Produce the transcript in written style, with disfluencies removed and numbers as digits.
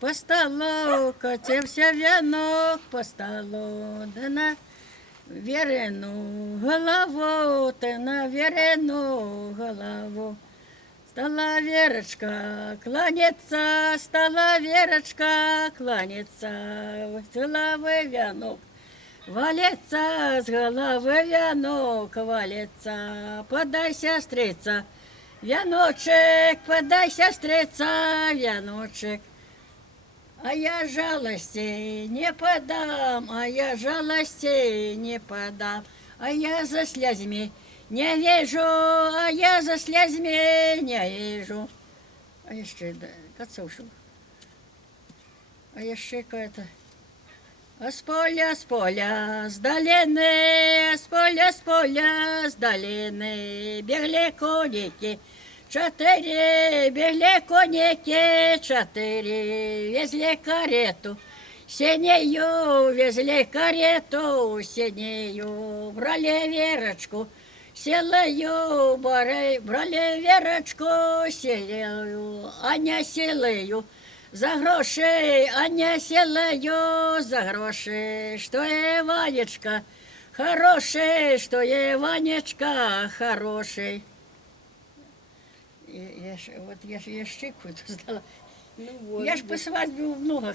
По столу катився вінок, по столу, да на вірену голову, та на вірену голову. Стала Верочка кланяться, стала Верочка кланяться, с головы вянок валится, с головы вянок валится. Подай, сестрица, вяночек, подай, сестрица, вяночек. А я жалости не подам, а я жалости не подам, а я за слезами не вижу, а я за слезами не вижу. А еще, да, Кацушу. А еще какая-то. А с поля, с долины, с поля, с долины бегли коники. 4 бегли коники, 4 везли карету. Синею везли карету, синею брали Верочку. Силою брали Верочку, силою, а не силою. За гроші, а не силою, за гроші, що є Ванечка хороший, що є Ванечка хороший. Я ж щику здала. Ну, вот. Я ж по свадьбе много